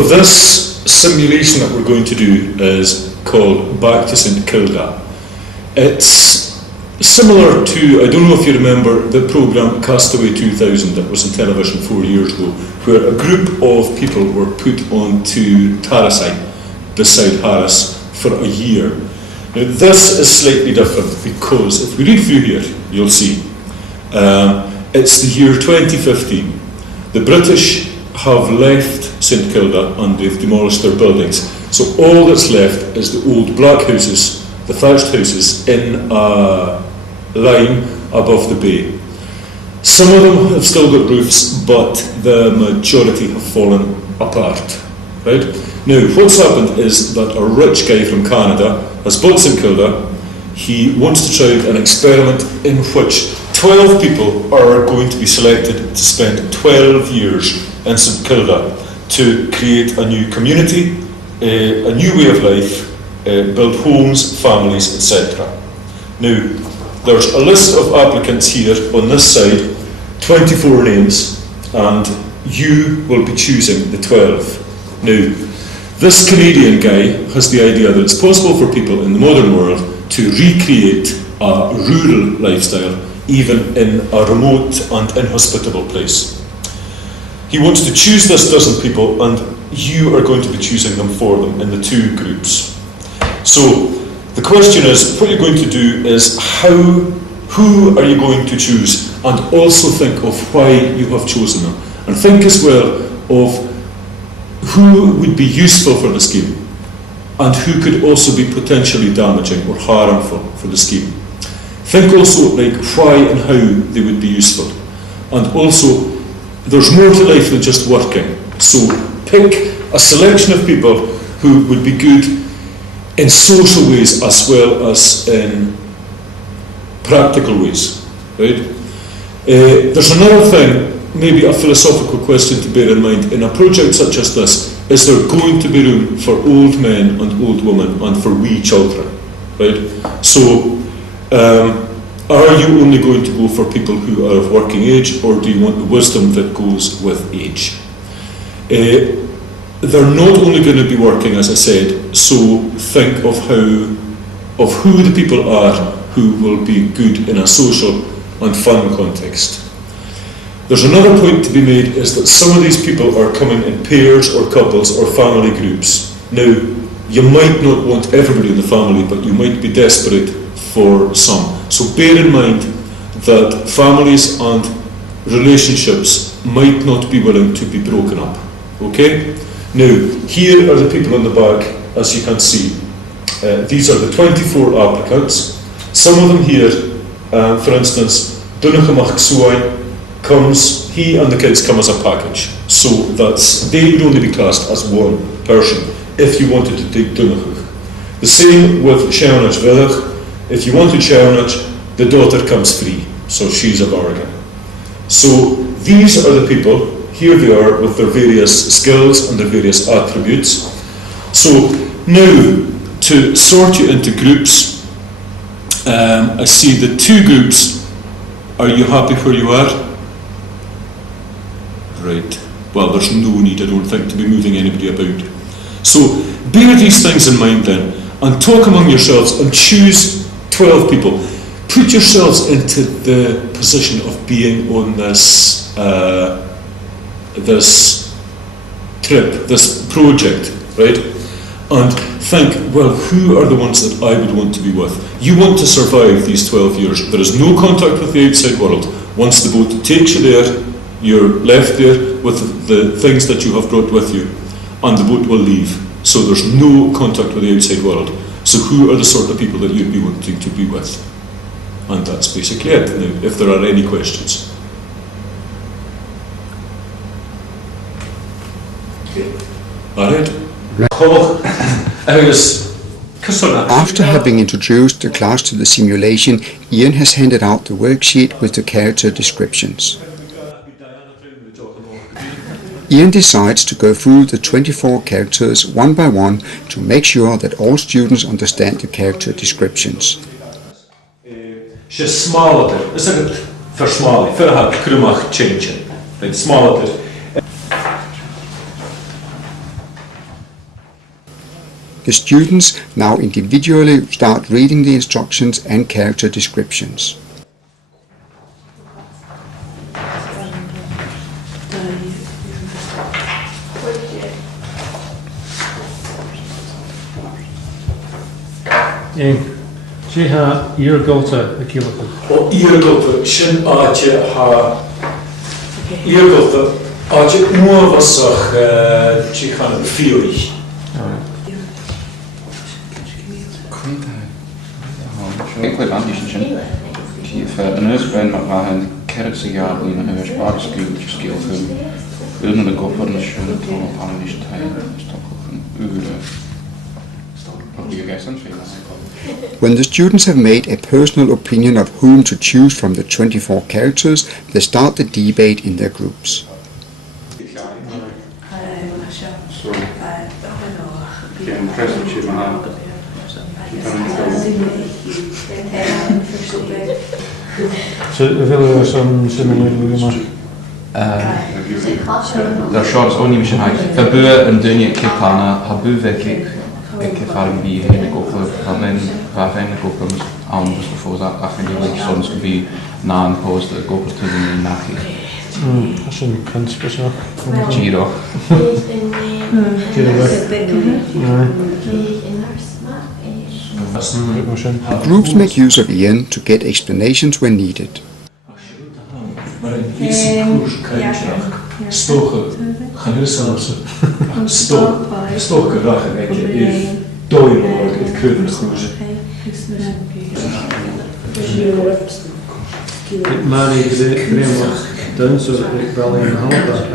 So this simulation that we're going to do is called Back to St Kilda. It's similar to, I don't know if you remember the programme Castaway 2000 that was on television 4 years ago, where a group of people were put onto Tarisite beside Harris for a year. Now this is slightly different because if we read through here, you'll see it's the year 2015. The British have left St Kilda and they've demolished their buildings. So all that's left is the old black houses, the thatched houses in a line above the bay. Some of them have still got roofs, but the majority have fallen apart. Right? Now, what's happened is that a rich guy from Canada has bought St Kilda. He wants to try an experiment in which 12 people are going to be selected to spend 12 years in St Kilda to create a new community, a new way of life, build homes, families, etc. Now, there's a list of applicants here on this side, 24 names, and you will be choosing the 12. Now, this Canadian guy has the idea that it's possible for people in the modern world to recreate a rural lifestyle even in a remote and inhospitable place. He wants to choose this dozen people and you are going to be choosing them for them in the two groups. So the question is, what you're going to do is who are you going to choose, and also think of why you have chosen them, and think as well of who would be useful for the scheme and who could also be potentially damaging or harmful for the scheme. Think also like why and how they would be useful, and also there's more to life than just working. So pick a selection of people who would be good in social ways as well as in practical ways. Right? There's another thing, maybe a philosophical question to bear in mind. In a project such as this, is there going to be room for old men and old women and for wee children? Right? So are you only going to go for people who are of working age, or do you want the wisdom that goes with age? They're not only going to be working, as I said, so think of who the people are who will be good in a social and fun context. There's another point to be made, is that some of these people are coming in pairs or couples or family groups. Now, you might not want everybody in the family, but you might be desperate for some. So bear in mind that families and relationships might not be willing to be broken up. Okay? Now, here are the people on the back, as you can see. These are the 24 applicants. Some of them here, for instance, Dunachamach Suai comes, he and the kids come as a package. So they would only be classed as one person if you wanted to take Dunachach. The same with Sheonach Villach. If you wanted Sheonach, the daughter comes free, so she's a bargain. So these are the people. Here they are with their various skills and their various attributes. So now, to sort you into groups, I see the two groups. Are you happy where you are? Right. Well, there's no need, I don't think, to be moving anybody about. So bear these things in mind then, and talk among yourselves and choose 12 people. Put yourselves into the position of being on this trip, this project, right? And think, well, who are the ones that I would want to be with? You want to survive these 12 years. There is no contact with the outside world. Once the boat takes you there, you're left there with the things that you have brought with you, and the boat will leave. So there's no contact with the outside world. So who are the sort of people that you'd be wanting to be with? And that's basically it. Now, if there are any questions. All right. After having introduced the class to the simulation, Ian has handed out the worksheet with the character descriptions. Ian decides to go through the 24 characters one by one to make sure that all students understand the character descriptions. She's smaller, isn't it? For small, for a krumach changing. It's smaller. The students now individually start reading the instructions and character descriptions. She ha Irgota a kilaka. O Irgota sin áte ha Irgota áte muavasach chichan fiorich. Ik weet aan die zin. Die een husband maar waar een kerksejaar in een spaarskilletjes willen de koffer een schöne toon op aan die tijd. Is toch ook een uur. When the students have made a personal opinion of whom to choose from the 24 characters, they start the debate in their groups. So we willen zo'n simulator Daar shorts ook niet meer zijn. Verbeur een dunne kipana, habu wekik. Ik ervaring die hele koffer, waar fijne koffer anders bijvoorbeeld afgelopen soms gebied na een post de koffer te doen nachtig. Dat is een kunstbezorg. Giro. Groups make use of Ian to get explanations when needed. Maar een eerste koers stoken, gaan we zelfs stoken rachen, ik dooi nog het kunnen koers. Many framework done so that it really help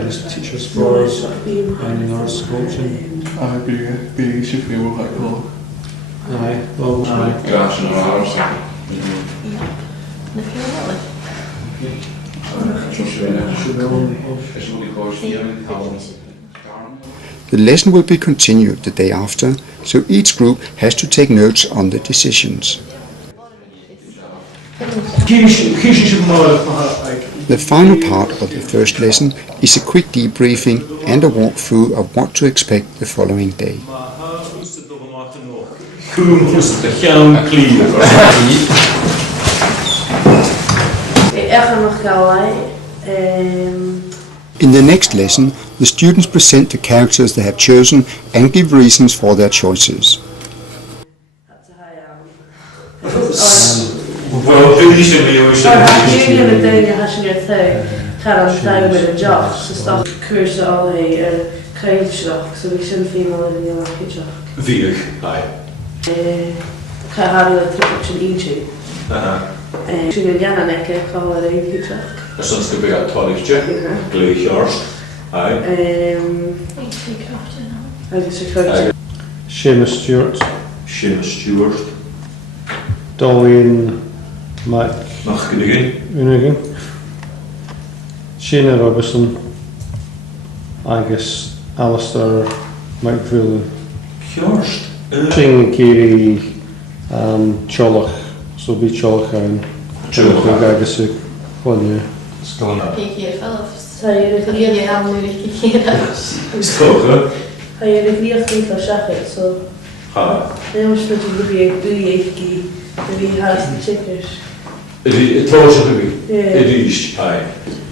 as teachers for and in our coaching. Be zoveel like wel. Aye, well, aye. Graag en waar. The lesson will be continued the day after, so each group has to take notes on the decisions. The final part of the first lesson is a quick debriefing and a walkthrough of what to expect the following day. In the next lesson, the students present the characters they have chosen and give reasons for their choices. Soms gebeurt het toiletje, gleedjars. Seamus Stewart, Seamus Stewart. Dolly McGuigan. Shana Robertson, Angus Alistair McFarlane. Jorst. Shing Kiri Cholach, so be Cholach and Cholach Agasuk. One Kijk Philips. Je hebt nu richtig gekeken. Is het ook, hè? Ga je de vliegtuig van Shachit, zo. Ja. Nee, maar dat je doe je even die haast de checkers. Het was er weer. Het is,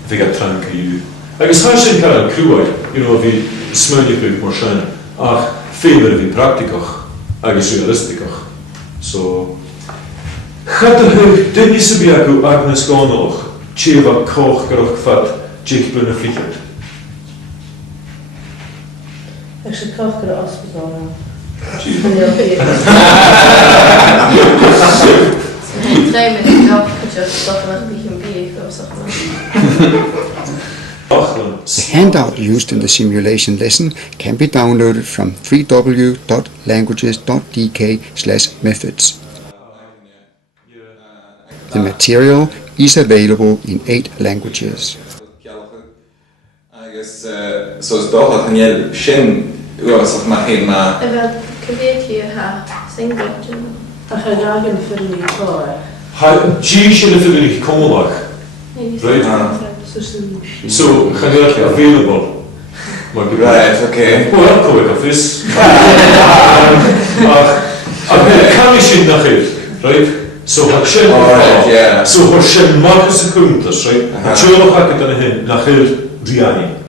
ik heb tranquil. Ik is haast in Karan Kruai, wie smuilig maar zijn. Ach, veel meer wie praktisch, is realistisch. Zo. Gaat er dit is bij jou Agnes gaan nog. Tjeva koch geroch vat, tjech binnen vliegen. Ik zit koch de hospital. Twee met een kapje, dat er een beetje of zo. The handout used in the simulation lesson can be downloaded from www.languages.dk/methods. The material is available in 8 languages. Zoals toch het heel schön was of maar helemaal. En wel kreeg je haar singetje. Dan ga je daar in de film niet voor. Tjech in de familie Komolach. Right? So, generally available. Right, okay. Well, quick of this. sin nach hir, right? So ha sin Alright, yeah. So har sin Marcus Secundus, right? Uh-huh. Tjóla hakket an hin nach hir riani.